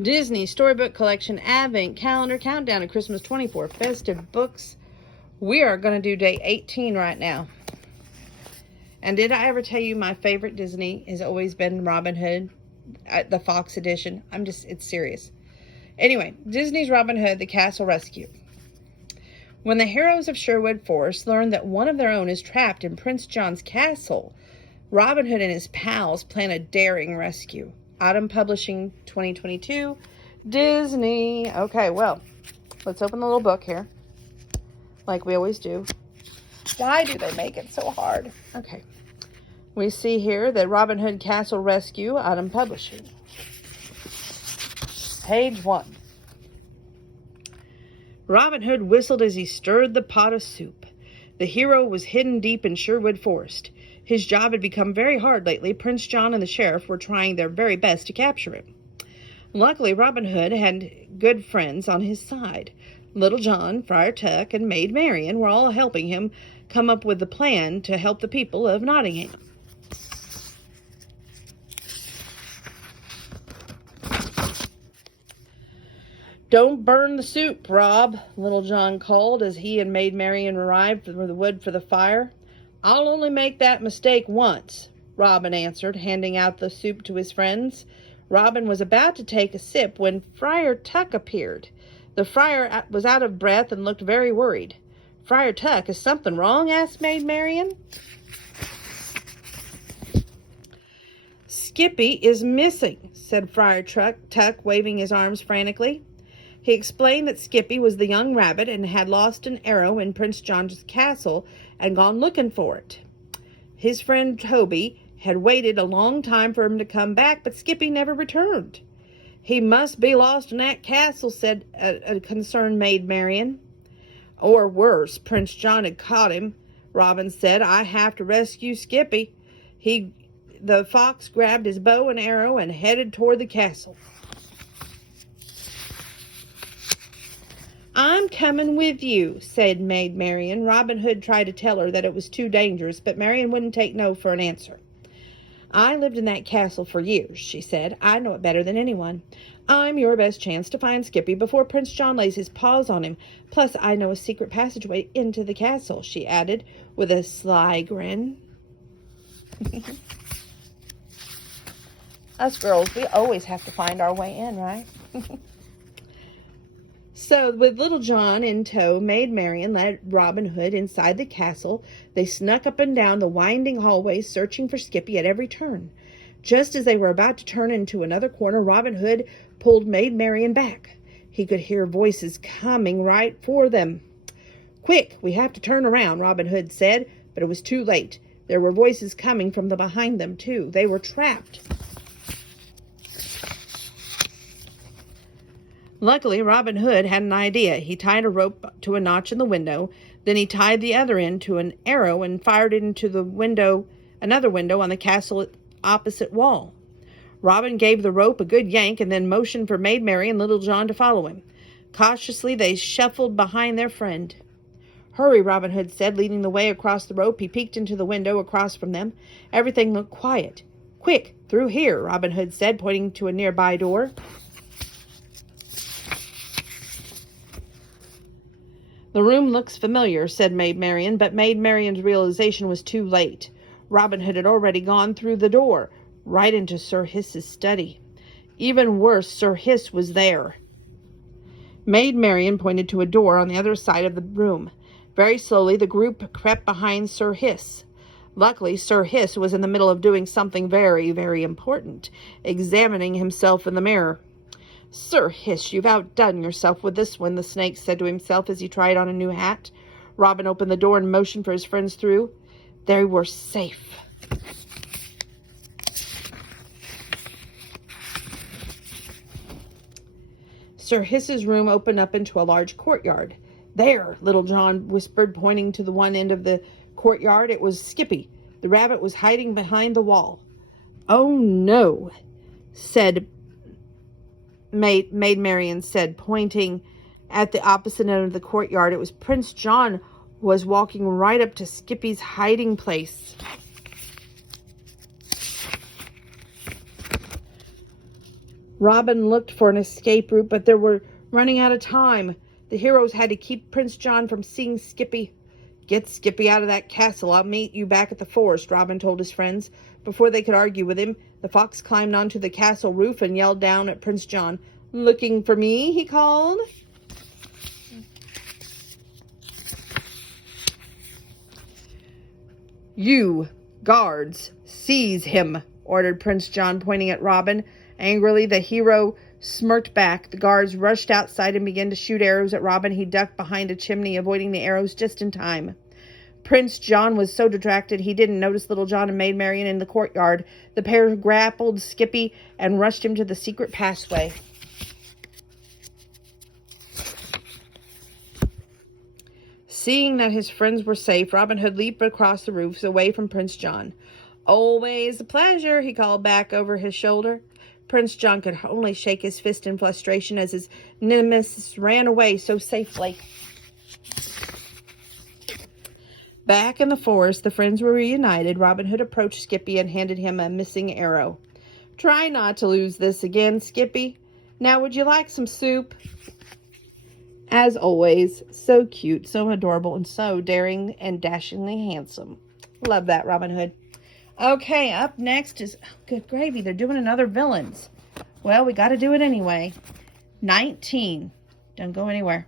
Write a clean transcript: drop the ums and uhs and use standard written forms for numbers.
Disney Storybook Collection Advent Calendar Countdown to Christmas 24 Festive Books. We are going to do day 18 right now. And did I ever tell you my favorite Disney has always been Robin Hood, the Fox edition? It's serious. Anyway, Disney's Robin Hood, The Castle Rescue. When the heroes of Sherwood Forest learn that one of their own is trapped in Prince John's castle, Robin Hood and his pals plan a daring rescue. Autumn Publishing 2022, Disney. Okay, well, let's open the little book here, like we always do. Why do they make it so hard? Okay, we see here that Robin Hood Castle Rescue, Autumn Publishing. Page 1. Robin Hood whistled as he stirred the pot of soup. The hero was hidden deep in Sherwood Forest. His job had become very hard lately. Prince John and the sheriff were trying their very best to capture him. Luckily, Robin Hood had good friends on his side. Little John, Friar Tuck, and Maid Marian were all helping him come up with the plan to help the people of Nottingham. "Don't burn the soup, Rob," Little John called as he and Maid Marian arrived for the wood for the fire. "I'll only make that mistake once," Robin answered, handing out the soup to his friends. Robin was about to take a sip when Friar Tuck appeared. The friar was out of breath and looked very worried. "Friar Tuck, is something wrong?" asked Maid Marian. "Skippy is missing," said Friar Tuck, waving his arms frantically. He explained that Skippy was the young rabbit and had lost an arrow in Prince John's castle and gone looking for it. His friend Toby had waited a long time for him to come back, but Skippy never returned. "He must be lost in that castle," said a concerned Maid Marian. "Or worse, Prince John had caught him," Robin said. "I have to rescue Skippy." The fox grabbed his bow and arrow and headed toward the castle. "I'm coming with you," said Maid Marian. Robin Hood tried to tell her that it was too dangerous, but Marian wouldn't take no for an answer. "I lived in that castle for years," she said. "I know it better than anyone. I'm your best chance to find Skippy before Prince John lays his paws on him. Plus, I know a secret passageway into the castle," she added with a sly grin. Us girls, we always have to find our way in, right? So, with Little John in tow, Maid Marian led Robin Hood inside the castle. They snuck up and down the winding hallways, searching for Skippy at every turn. Just as they were about to turn into another corner, Robin Hood pulled Maid Marian back. He could hear voices coming right for them. "Quick, we have to turn around," Robin Hood said, but it was too late. There were voices coming from behind them, too. They were trapped. Luckily, Robin Hood had an idea. He tied a rope to a notch in the window. Then he tied the other end to an arrow and fired it into another window on the castle opposite wall. Robin gave the rope a good yank and then motioned for Maid Marian and Little John to follow him. Cautiously, they shuffled behind their friend. "Hurry," Robin Hood said, leading the way across the rope. He peeked into the window across from them. Everything looked quiet. "Quick, through here," Robin Hood said, pointing to a nearby door. "The room looks familiar," said Maid Marian, but Maid Marian's realization was too late. Robin Hood had already gone through the door, right into Sir Hiss's study. Even worse, Sir Hiss was there. Maid Marian pointed to a door on the other side of the room. Very slowly, the group crept behind Sir Hiss. Luckily, Sir Hiss was in the middle of doing something very, very important, examining himself in the mirror. "Sir Hiss, you've outdone yourself with this one," the snake said to himself as he tried on a new hat. Robin opened the door and motioned for his friends through. They were safe. Sir Hiss's room opened up into a large courtyard. "There," Little John whispered, pointing to the one end of the courtyard. It was Skippy. The rabbit was hiding behind the wall. "Oh, no," Maid Marian said, pointing at the opposite end of the courtyard. It was Prince John was walking right up to Skippy's hiding place. Robin looked for an escape route, but they were running out of time. The heroes had to keep Prince John from seeing Skippy. "Get Skippy out of that castle. I'll meet you back at the forest," Robin told his friends. Before they could argue with him, the fox climbed onto the castle roof and yelled down at Prince John. "Looking for me?" he called. "You, guards, seize him," ordered Prince John, pointing at Robin. Angrily, the hero smirked back. The guards rushed outside and began to shoot arrows at Robin. He ducked behind a chimney, avoiding the arrows just in time. Prince John was so distracted he didn't notice Little John and Maid Marian in the courtyard. The pair grappled Skippy and rushed him to the secret passageway. Seeing that his friends were safe, Robin Hood leaped across the roofs away from Prince John. "Always a pleasure," he called back over his shoulder. Prince John could only shake his fist in frustration as his nemesis ran away so safely. Back in the forest, the friends were reunited. Robin Hood approached Skippy and handed him a missing arrow. "Try not to lose this again, Skippy. Now, would you like some soup?" As always, so cute, so adorable, and so daring and dashingly handsome. Love that, Robin Hood. Okay, up next is, oh, good gravy, they're doing another villains. Well, we got to do it anyway. 19. Don't go anywhere.